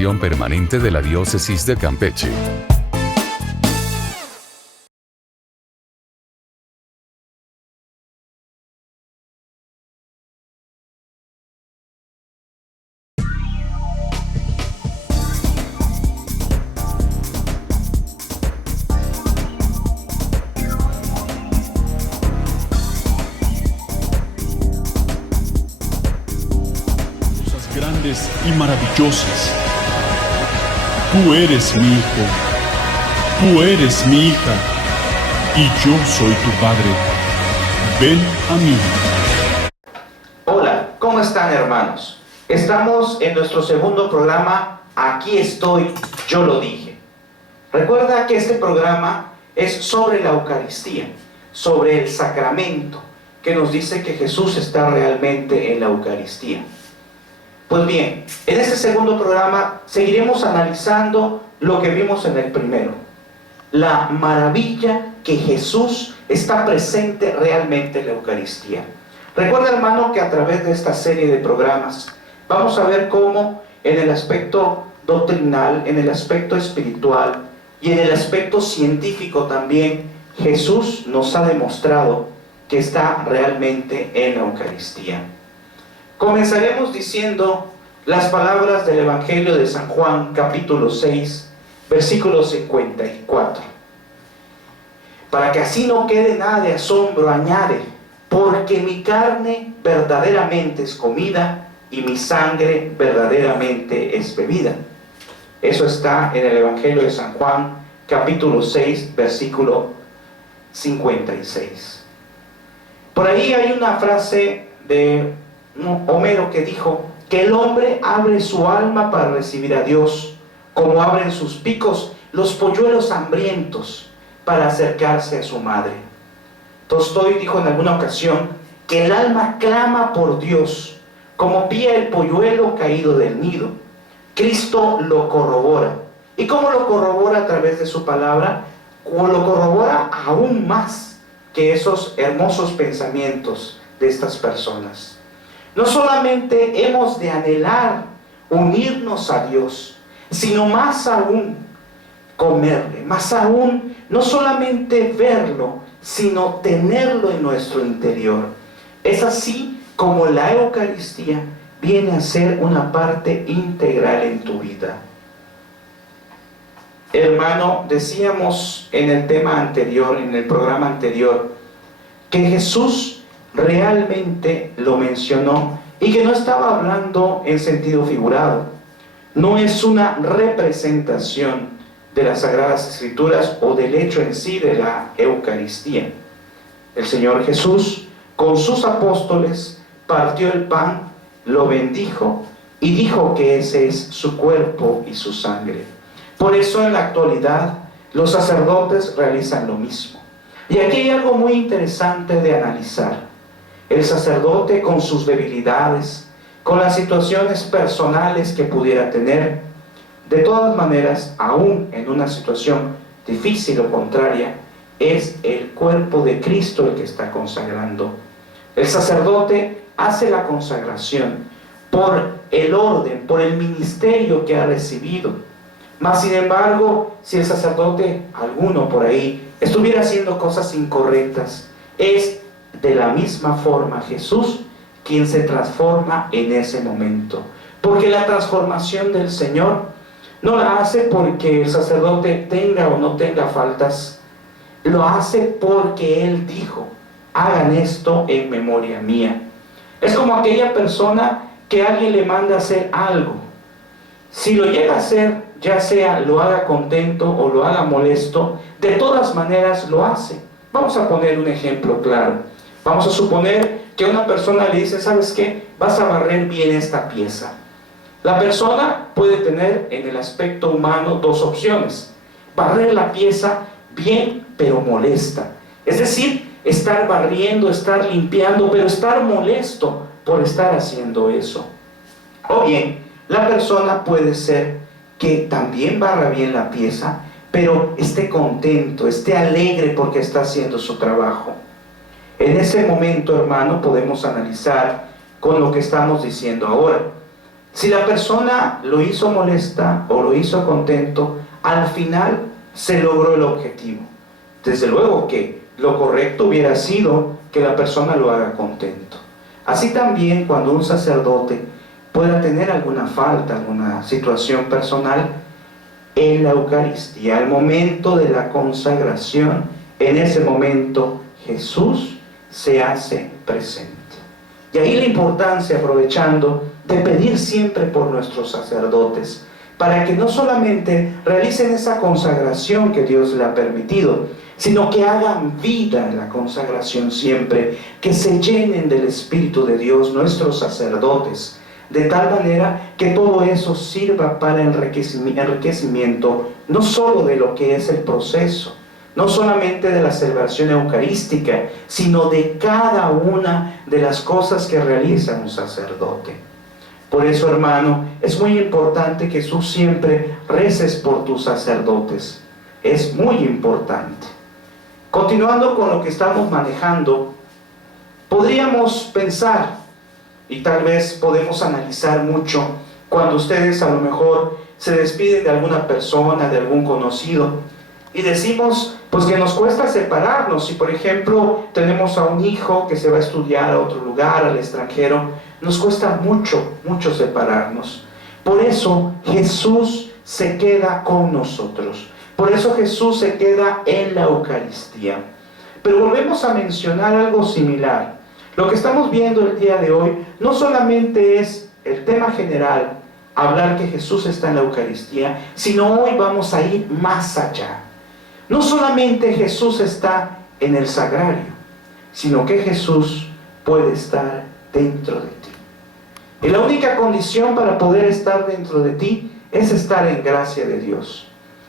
Congregación Permanente de la Diócesis de Campeche. Y maravillosas. Tú eres mi hijo, tú eres mi hija, y yo soy tu padre. Ven a mí. Hola, ¿cómo están, hermanos? Estamos en nuestro segundo programa, Aquí estoy, yo lo dije. Recuerda que este programa es sobre la Eucaristía, sobre el sacramento, que nos dice que Jesús está realmente en la Eucaristía. Pues bien, en este segundo programa seguiremos analizando lo que vimos en el primero. La maravilla que Jesús está presente realmente en la Eucaristía. Recuerda, hermano, que a través de esta serie de programas vamos a ver cómo en el aspecto doctrinal, en el aspecto espiritual y en el aspecto científico también, Jesús nos ha demostrado que está realmente en la Eucaristía. Comenzaremos diciendo las palabras del Evangelio de San Juan, capítulo 6, versículo 54. Para que así no quede nada de asombro, añade, porque mi carne verdaderamente es comida y mi sangre verdaderamente es bebida. Eso está en el Evangelio de San Juan, capítulo 6, versículo 56. Por ahí hay una frase de Homero que dijo que el hombre abre su alma para recibir a Dios, como abren sus picos los polluelos hambrientos para acercarse a su madre. Tolstói dijo en alguna ocasión que el alma clama por Dios, como pía el polluelo caído del nido. Cristo lo corrobora. ¿Y cómo lo corrobora? A través de su palabra, o lo corrobora aún más que esos hermosos pensamientos de estas personas. No solamente hemos de anhelar unirnos a Dios, sino más aún comerle, más aún no solamente verlo, sino tenerlo en nuestro interior. Es así como la Eucaristía viene a ser una parte integral en tu vida. Hermano, decíamos en el tema anterior, en el programa anterior, que Jesús realmente lo mencionó y que no estaba hablando en sentido figurado. No es una representación de las Sagradas Escrituras o del hecho en sí de la Eucaristía. El Señor Jesús, con sus apóstoles, partió el pan, lo bendijo y dijo que ese es su cuerpo y su sangre. Por eso en la actualidad los sacerdotes realizan lo mismo. Y aquí hay algo muy interesante de analizar. El sacerdote, con sus debilidades, con las situaciones personales que pudiera tener, de todas maneras, aún en una situación difícil o contraria, es el cuerpo de Cristo el que está consagrando. El sacerdote hace la consagración por el orden, por el ministerio que ha recibido. Mas, sin embargo, si el sacerdote, alguno por ahí, estuviera haciendo cosas incorrectas, es de la misma forma Jesús quien se transforma en ese momento. Porque la transformación del Señor no la hace porque el sacerdote tenga o no tenga faltas, lo hace porque Él dijo, hagan esto en memoria mía. Es como aquella persona que alguien le manda a hacer algo. Si lo llega a hacer, ya sea lo haga contento o lo haga molesto, de todas maneras lo hace. Vamos a poner un ejemplo claro. Vamos a suponer que una persona le dice, ¿sabes qué? Vas a barrer bien esta pieza. La persona puede tener en el aspecto humano dos opciones. Barrer la pieza bien, pero molesta. Es decir, estar barriendo, estar limpiando, pero estar molesto por estar haciendo eso. O bien, la persona puede ser que también barra bien la pieza, pero esté contento, esté alegre porque está haciendo su trabajo. En ese momento, hermano, podemos analizar con lo que estamos diciendo ahora. Si la persona lo hizo molesta o lo hizo contento, al final se logró el objetivo. Desde luego que lo correcto hubiera sido que la persona lo haga contento. Así también cuando un sacerdote pueda tener alguna falta, alguna situación personal, en la Eucaristía, al momento de la consagración, en ese momento Jesús se hace presente. Y ahí la importancia, aprovechando, de pedir siempre por nuestros sacerdotes, para que no solamente realicen esa consagración que Dios le ha permitido, sino que hagan vida en la consagración siempre, que se llenen del Espíritu de Dios nuestros sacerdotes, de tal manera que todo eso sirva para enriquecimiento, no solo de lo que es el proceso, no solamente de la celebración eucarística, sino de cada una de las cosas que realiza un sacerdote. Por eso, hermano, es muy importante que tú siempre reces por tus sacerdotes. Es muy importante. Continuando con lo que estamos manejando, podríamos pensar, y tal vez podemos analizar mucho, cuando ustedes a lo mejor se despiden de alguna persona, de algún conocido, y decimos, pues que nos cuesta separarnos. Si por ejemplo tenemos a un hijo que se va a estudiar a otro lugar, al extranjero, nos cuesta mucho, mucho separarnos. Por eso Jesús se queda con nosotros. Por eso Jesús se queda en la Eucaristía. Pero volvemos a mencionar algo similar. Lo que estamos viendo el día de hoy no solamente es el tema general, hablar que Jesús está en la Eucaristía, sino hoy vamos a ir más allá. No solamente Jesús está en el sagrario, sino que Jesús puede estar dentro de ti. Y la única condición para poder estar dentro de ti es estar en gracia de Dios.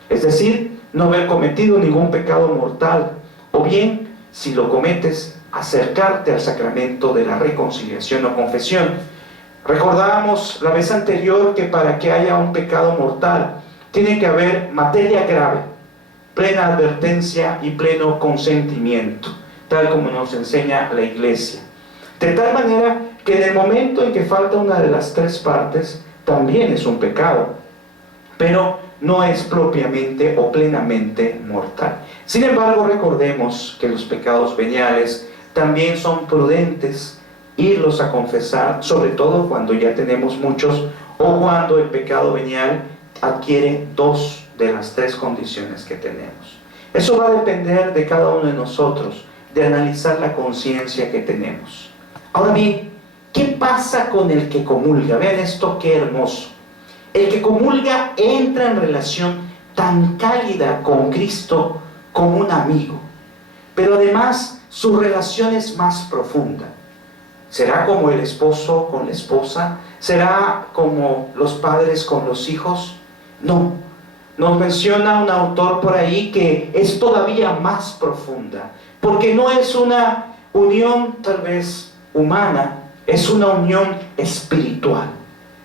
Es decir, no haber cometido ningún pecado mortal, o bien, si lo cometes, acercarte al sacramento de la reconciliación o confesión. Recordábamos la vez anterior que para que haya un pecado mortal, tiene que haber materia grave, plena advertencia y pleno consentimiento, tal como nos enseña la Iglesia. De tal manera que en el momento en que falta una de las tres partes, también es un pecado, pero no es propiamente o plenamente mortal. Sin embargo, recordemos que los pecados veniales también son prudentes irlos a confesar, sobre todo cuando ya tenemos muchos, o cuando el pecado venial adquiere dos de las tres condiciones que tenemos. Eso va a depender de cada uno de nosotros, de analizar la conciencia que tenemos. Ahora bien, ¿qué pasa con el que comulga? Vean esto, qué hermoso. El que comulga entra en relación tan cálida con Cristo como un amigo, pero además su relación es más profunda. ¿Será como el esposo con la esposa? ¿Será como los padres con los hijos? No. Nos menciona un autor por ahí que es todavía más profunda, porque no es una unión tal vez humana, es una unión espiritual.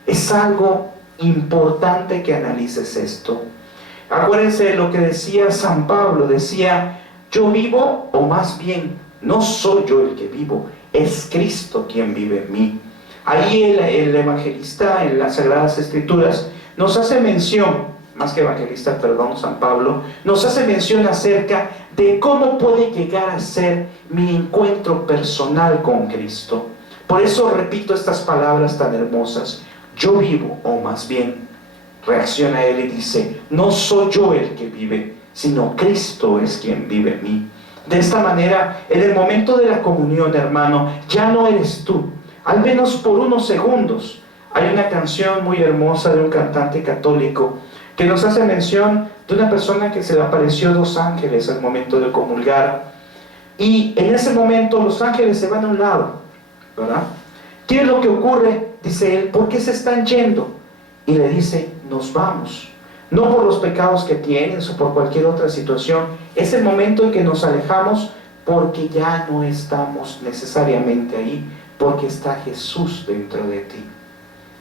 Es algo importante que analices esto. Acuérdense lo que decía San Pablo, decía, yo vivo, o más bien, no soy yo el que vivo, es Cristo quien vive en mí. Ahí el evangelista en las Sagradas Escrituras nos hace mención, más que evangelista, perdón, San Pablo, nos hace mención acerca de cómo puede llegar a ser mi encuentro personal con Cristo. Por eso repito estas palabras tan hermosas, yo vivo, o más bien, reacciona él y dice, no soy yo el que vive, sino Cristo es quien vive en mí. De esta manera, en el momento de la comunión, hermano, ya no eres tú, al menos por unos segundos. Hay una canción muy hermosa de un cantante católico que nos hace mención de una persona que se le apareció dos ángeles al momento de comulgar, y en ese momento los ángeles se van a un lado, ¿verdad? ¿Qué es lo que ocurre? Dice él, ¿por qué se están yendo? Y le dice, nos vamos. No por los pecados que tienes o por cualquier otra situación. Es el momento en que nos alejamos porque ya no estamos necesariamente ahí, porque está Jesús dentro de ti.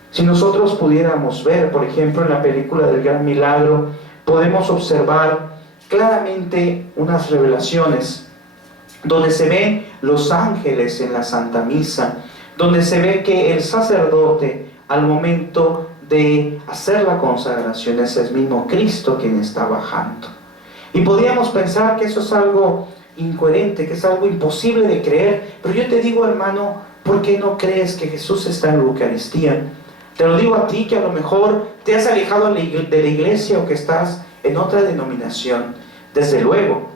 Si nosotros pudiéramos ver, por ejemplo, en la película del Gran Milagro, podemos observar claramente unas revelaciones donde se ven los ángeles en la Santa Misa, donde se ve que el sacerdote, al momento de hacer la consagración, es el mismo Cristo quien está bajando. Y podríamos pensar que eso es algo incoherente, que es algo imposible de creer, pero yo te digo, hermano, ¿por qué no crees que Jesús está en la Eucaristía? Te lo digo a ti que a lo mejor te has alejado de la iglesia o que estás en otra denominación. Desde luego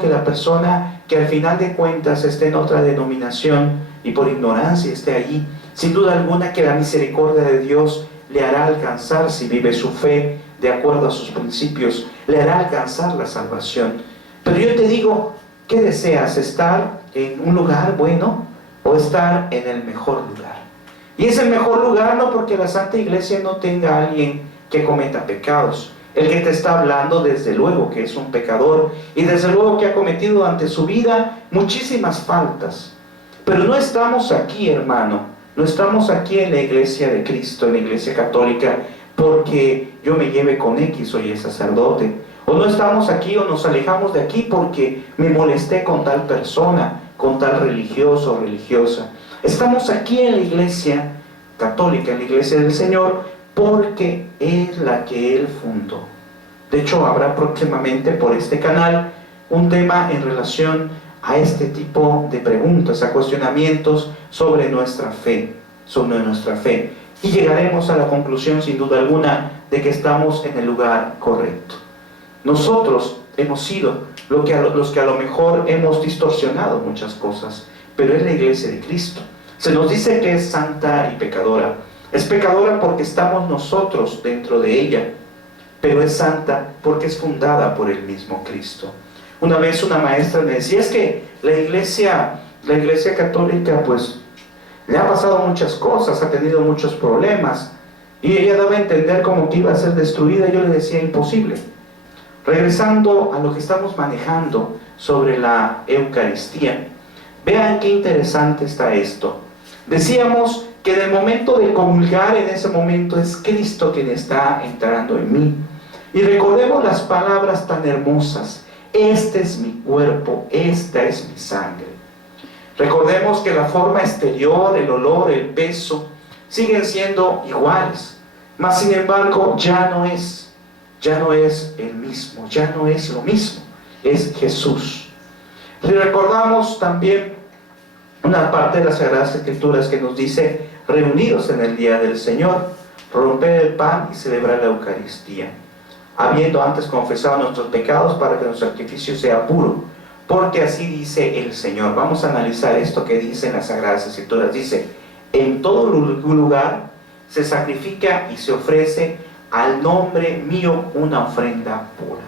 que la persona que al final de cuentas esté en otra denominación y por ignorancia esté allí, sin duda alguna que la misericordia de Dios le hará alcanzar, si vive su fe de acuerdo a sus principios, le hará alcanzar la salvación. Pero yo te digo, ¿qué deseas? ¿Estar en un lugar bueno o estar en el mejor lugar? Y es el mejor lugar no porque la Santa Iglesia no tenga a alguien que cometa pecados. El que te está hablando desde luego que es un pecador y desde luego que ha cometido durante su vida muchísimas faltas. Pero no estamos aquí, hermano, no estamos aquí en la Iglesia de Cristo, en la Iglesia Católica, porque yo me lleve con X o Y sacerdote. O no estamos aquí o nos alejamos de aquí porque me molesté con tal persona, con tal religioso o religiosa. Estamos aquí en la Iglesia Católica, en la Iglesia del Señor, porque es la que Él fundó. De hecho, habrá próximamente por este canal un tema en relación a este tipo de preguntas, a cuestionamientos sobre nuestra fe, Y llegaremos a la conclusión, sin duda alguna, de que estamos en el lugar correcto. Nosotros hemos sido los que a lo mejor hemos distorsionado muchas cosas, pero es la Iglesia de Cristo. Se nos dice que es santa y pecadora. Es pecadora porque estamos nosotros dentro de ella, pero es santa porque es fundada por el mismo Cristo. Una vez una maestra me decía, es que la iglesia católica pues le ha pasado muchas cosas, ha tenido muchos problemas, y ella daba a entender como que iba a ser destruida. Yo le decía, imposible. Regresando a lo que estamos manejando sobre la Eucaristía, vean qué interesante está esto. Decíamos que en el momento de comulgar, en ese momento es Cristo quien está entrando en mí. Y recordemos las palabras tan hermosas: este es mi cuerpo, esta es mi sangre. Recordemos que la forma exterior, el olor, el peso, siguen siendo iguales. Mas sin embargo, ya no es el mismo, ya no es lo mismo, es Jesús. Y recordamos también una parte de las Sagradas Escrituras que nos dice: reunidos en el día del Señor, romper el pan y celebrar la Eucaristía, habiendo antes confesado nuestros pecados para que nuestro sacrificio sea puro, porque así dice el Señor. Vamos a analizar esto que dice en las Sagradas Escrituras. Dice: en todo lugar se sacrifica y se ofrece al nombre mío una ofrenda pura.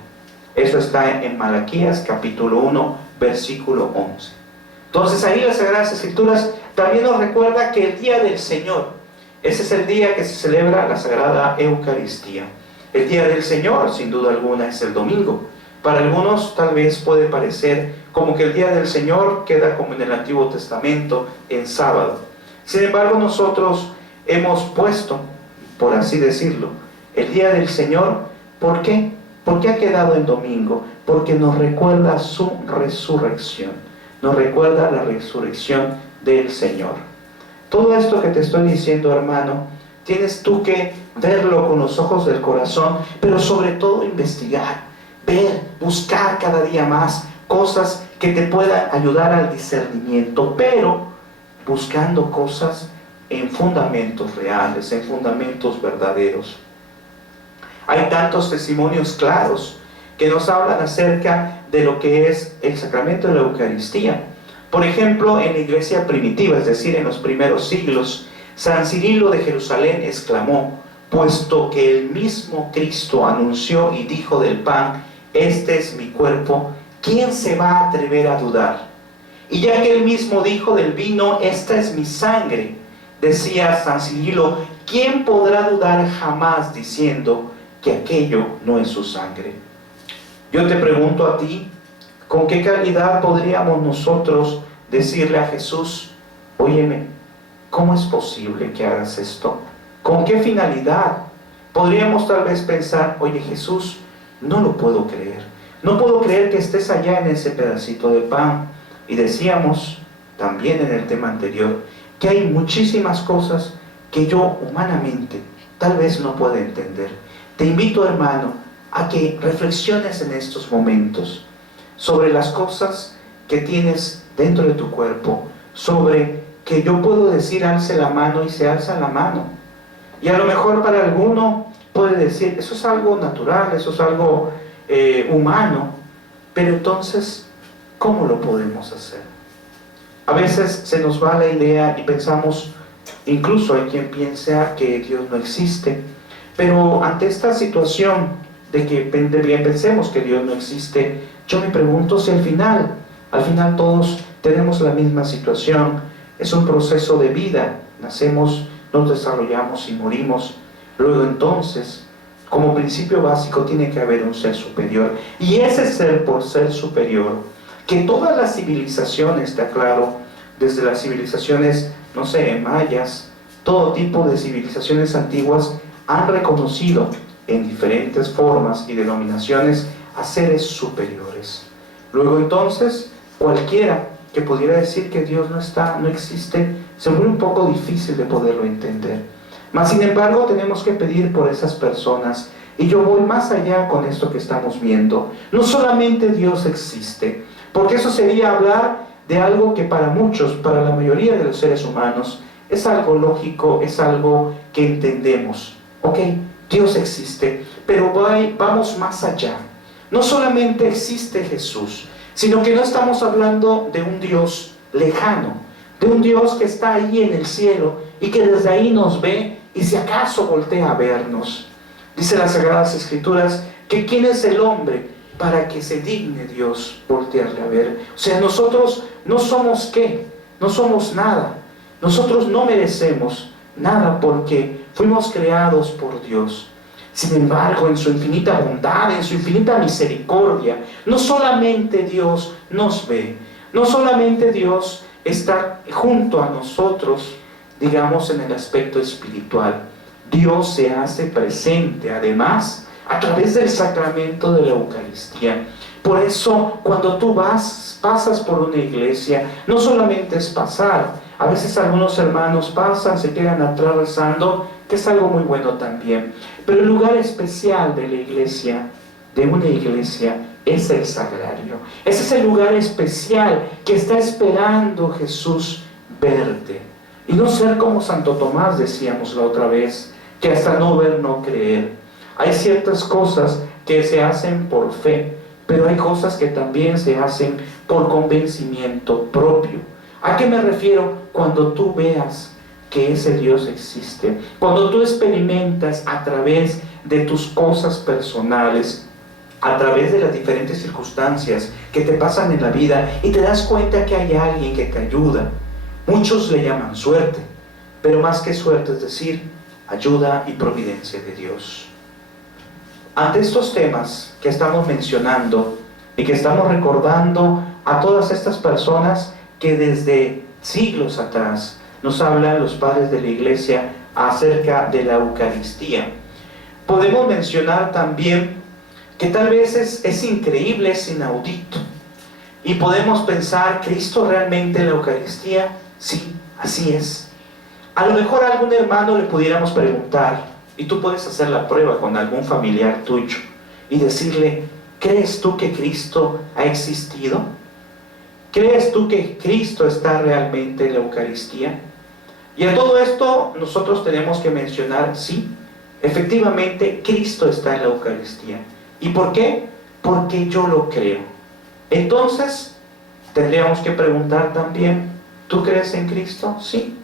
Eso está en Malaquías capítulo 1 versículo 11. Entonces ahí las Sagradas Escrituras también nos recuerda que el día del Señor, ese es el día que se celebra la Sagrada Eucaristía. El día del Señor, sin duda alguna, es el domingo. Para algunos tal vez puede parecer como que el día del Señor queda como en el Antiguo Testamento, en sábado. Sin embargo, nosotros hemos puesto, por así decirlo, el día del Señor. ¿Por qué? Porque ha quedado en domingo, porque nos recuerda su resurrección. Nos recuerda la resurrección del Señor. Todo esto que te estoy diciendo, hermano, tienes tú que verlo con los ojos del corazón, pero sobre todo investigar, ver, buscar cada día más cosas que te puedan ayudar al discernimiento, pero buscando cosas en fundamentos reales, en fundamentos verdaderos. Hay tantos testimonios claros que nos hablan acerca de lo que es el sacramento de la Eucaristía. Por ejemplo, en la iglesia primitiva, es decir, en los primeros siglos, San Cirilo de Jerusalén exclamó: puesto que el mismo Cristo anunció y dijo del pan: este es mi cuerpo, ¿quién se va a atrever a dudar? Y ya que él mismo dijo del vino: esta es mi sangre, decía San Cirilo, ¿quién podrá dudar jamás diciendo que aquello no es su sangre? Yo te pregunto a ti, ¿con qué calidad podríamos nosotros decirle a Jesús: óyeme, ¿cómo es posible que hagas esto? ¿Con qué finalidad? Podríamos tal vez pensar: oye Jesús, no lo puedo creer. No puedo creer que estés allá en ese pedacito de pan. Y decíamos también en el tema anterior que hay muchísimas cosas que yo humanamente tal vez no pueda entender. Te invito, hermano, a que reflexiones en estos momentos sobre las cosas que tienes dentro de tu cuerpo, sobre que yo puedo decir alce la mano y se alza la mano. Y a lo mejor para alguno puede decir, eso es algo natural, eso es algo humano, pero entonces, ¿cómo lo podemos hacer? A veces se nos va la idea y pensamos, incluso hay quien piensa que Dios no existe, pero ante esta situación de que pensemos que Dios no existe, yo me pregunto si al final todos tenemos la misma situación. Es un proceso de vida, nacemos, nos desarrollamos y morimos. Luego entonces, como principio básico, tiene que haber un ser superior. Y ese ser, por ser superior, que todas las civilizaciones, está claro, desde las civilizaciones, no sé, mayas, todo tipo de civilizaciones antiguas, han reconocido en diferentes formas y denominaciones a seres superiores. Luego entonces, cualquiera que pudiera decir que Dios no está, no existe, se vuelve un poco difícil de poderlo entender. Mas sin embargo tenemos que pedir por esas personas, y yo voy más allá con esto que estamos viendo. No solamente Dios existe, porque eso sería hablar de algo que para muchos, para la mayoría de los seres humanos, es algo lógico, es algo que entendemos. Ok, Dios existe, pero vamos más allá. No solamente existe Jesús, sino que no estamos hablando de un Dios lejano, de un Dios que está ahí en el cielo y que desde ahí nos ve y si acaso voltea a vernos. Dice las Sagradas Escrituras que ¿quién es el hombre para que se digne Dios voltearle a ver? O sea, nosotros no somos ¿qué? No somos nada. Nosotros no merecemos nada porque fuimos creados por Dios. Sin embargo, en su infinita bondad, en su infinita misericordia, no solamente Dios nos ve, no solamente Dios está junto a nosotros, digamos en el aspecto espiritual. Dios se hace presente, además, a través del sacramento de la Eucaristía. Por eso, cuando tú pasas por una iglesia, no solamente es pasar. A veces algunos hermanos pasan, se quedan atrás rezando, que es algo muy bueno también. Pero el lugar especial de la iglesia, de una iglesia, es el sagrario. Ese es el lugar especial que está esperando Jesús verte. Y no ser como Santo Tomás, decíamos la otra vez, que hasta no ver, no creer. Hay ciertas cosas que se hacen por fe, pero hay cosas que también se hacen por convencimiento propio. ¿A qué me refiero? Cuando tú veas que ese Dios existe, cuando tú experimentas a través de tus cosas personales, a través de las diferentes circunstancias que te pasan en la vida y te das cuenta que hay alguien que te ayuda. Muchos le llaman suerte, pero más que suerte, es decir, ayuda y providencia de Dios. Ante estos temas que estamos mencionando y que estamos recordando a todas estas personas que desde siglos atrás nos hablan los padres de la iglesia acerca de la Eucaristía, podemos mencionar también que tal vez es increíble, es inaudito, y podemos pensar, ¿Cristo realmente en la Eucaristía? Sí, así es. A lo mejor a algún hermano le pudiéramos preguntar, y tú puedes hacer la prueba con algún familiar tuyo, y decirle, ¿crees tú que Cristo ha existido? ¿Crees tú que Cristo está realmente en la Eucaristía? Y a todo esto nosotros tenemos que mencionar, sí, efectivamente Cristo está en la Eucaristía. ¿Y por qué? Porque yo lo creo. Entonces, tendríamos que preguntar también, ¿tú crees en Cristo? Sí.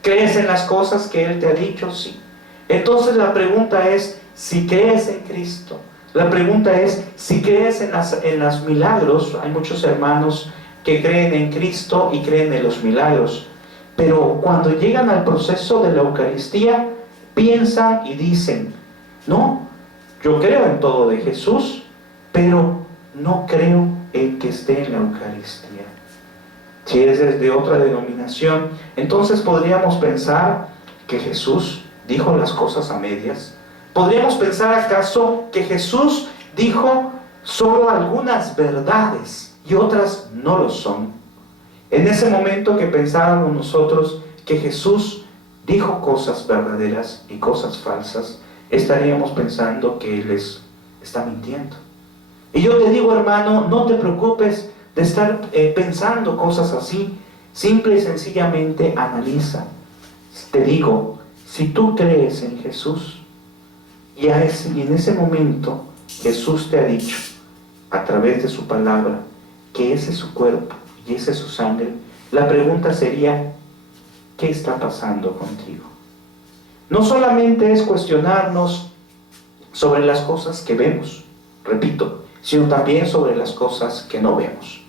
¿Crees en las cosas que Él te ha dicho? Sí. Entonces la pregunta es, si crees en Cristo, la pregunta es, si crees en los milagros. Hay muchos hermanos que creen en Cristo y creen en los milagros, pero cuando llegan al proceso de la Eucaristía, piensan y dicen, no, yo creo en todo de Jesús, pero no creo en que esté en la Eucaristía. Si es de otra denominación, entonces podríamos pensar que Jesús dijo las cosas a medias. ¿Podríamos pensar acaso que Jesús dijo solo algunas verdades y otras no lo son? En ese momento que pensábamos nosotros que Jesús dijo cosas verdaderas y cosas falsas, estaríamos pensando que Él les está mintiendo. Y yo te digo, hermano, no te preocupes de estar pensando cosas así. Simple y sencillamente analiza. Te digo, si tú crees en Jesús, y en ese momento Jesús te ha dicho, a través de su palabra, que ese es su cuerpo y esa es su sangre, la pregunta sería, ¿qué está pasando contigo? No solamente es cuestionarnos sobre las cosas que vemos, repito, sino también sobre las cosas que no vemos.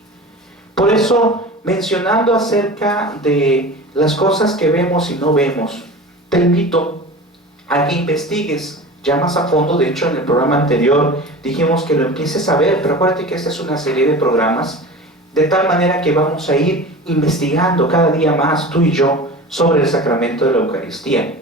Por eso, mencionando acerca de las cosas que vemos y no vemos, te invito a que investigues ya más a fondo. De hecho, en el programa anterior dijimos que lo empieces a ver, pero acuérdate que esta es una serie de programas, de tal manera que vamos a ir investigando cada día más, tú y yo, sobre el sacramento de la Eucaristía.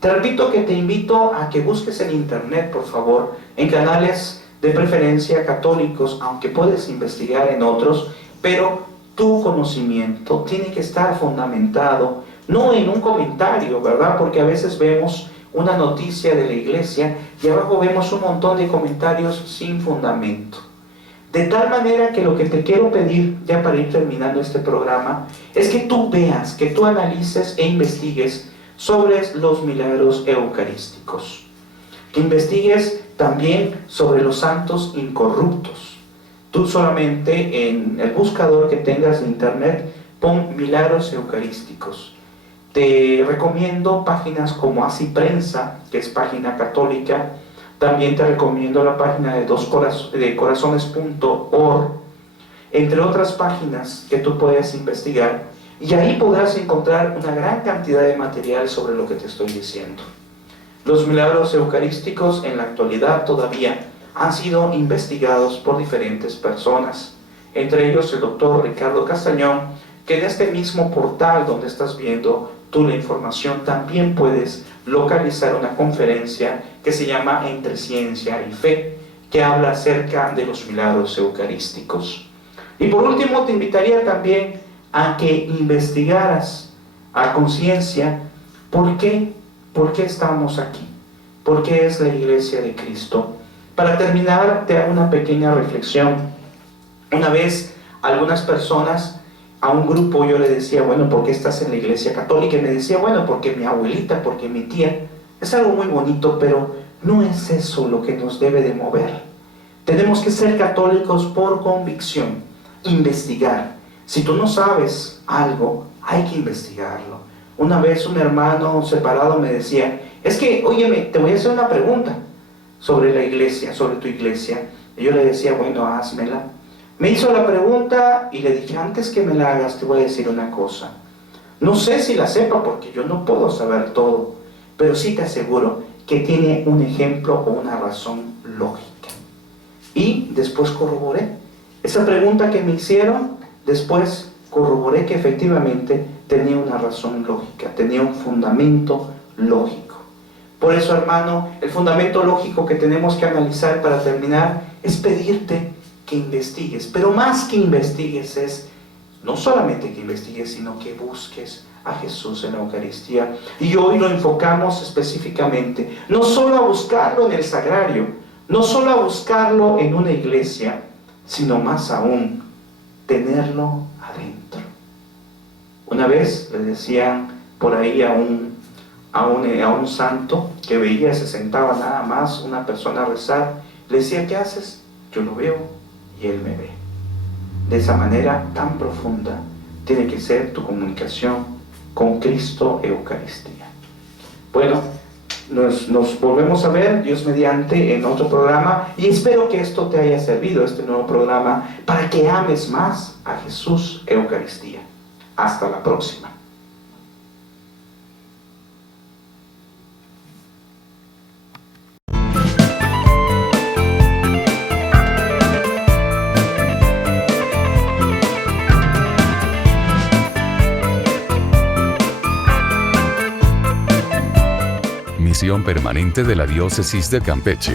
Te repito que te invito a que busques en internet, por favor, en canales de preferencia católicos, aunque puedes investigar en otros, pero tu conocimiento tiene que estar fundamentado, no en un comentario, ¿verdad? Porque a veces vemos una noticia de la iglesia y abajo vemos un montón de comentarios sin fundamento. De tal manera que lo que te quiero pedir, ya para ir terminando este programa, es que tú veas, que tú analices e investigues sobre los milagros eucarísticos. Que investigues también sobre los santos incorruptos. Tú solamente en el buscador que tengas de internet, pon milagros eucarísticos. Te recomiendo páginas como Así Prensa, que es página católica. También te recomiendo la página de corazones.org, entre otras páginas que tú puedes investigar, y ahí podrás encontrar una gran cantidad de material sobre lo que te estoy diciendo. Los milagros eucarísticos en la actualidad todavía han sido investigados por diferentes personas, entre ellos el doctor Ricardo Castañón, que en este mismo portal donde estás viendo tú la información también puedes localizar una conferencia que se llama Entre Ciencia y Fe, que habla acerca de los milagros eucarísticos. Y por último te invitaría también a que investigaras a conciencia por qué estamos aquí, por qué es la Iglesia de Cristo. Para terminar, te hago una pequeña reflexión. Una vez algunas personas, a un grupo yo le decía, bueno, ¿por qué estás en la Iglesia Católica? Y me decía, bueno, porque mi abuelita, porque mi tía. Es algo muy bonito, pero no es eso lo que nos debe de mover. Tenemos que ser católicos por convicción, investigar. Si tú no sabes algo, hay que investigarlo. Una vez un hermano separado me decía, es que, óyeme, te voy a hacer una pregunta sobre la iglesia, sobre tu iglesia. Y yo le decía, bueno, házmela. Me hizo la pregunta y le dije, antes que me la hagas, te voy a decir una cosa. No sé si la sepa porque yo no puedo saber todo, pero sí te aseguro que tiene un ejemplo o una razón lógica. Y después corroboré. Esa pregunta que me hicieron, después corroboré que efectivamente tenía una razón lógica, tenía un fundamento lógico. Por eso, hermano, el fundamento lógico que tenemos que analizar para terminar es pedirte que investigues, pero más que investigues es no solamente que investigues, sino que busques a Jesús en la Eucaristía. Y hoy lo enfocamos específicamente, no solo a buscarlo en el sagrario, no solo a buscarlo en una iglesia, sino más aún, tenerlo adentro. Una vez le decían por ahí a un santo que veía, se sentaba nada más una persona a rezar, le decía, ¿qué haces? Yo lo veo y él me ve. De esa manera tan profunda tiene que ser tu comunicación con Cristo Eucaristía. Bueno, nos volvemos a ver, Dios mediante, en otro programa, y espero que esto te haya servido, este nuevo programa, para que ames más a Jesús Eucaristía. Hasta la próxima. Misión permanente de la Diócesis de Campeche.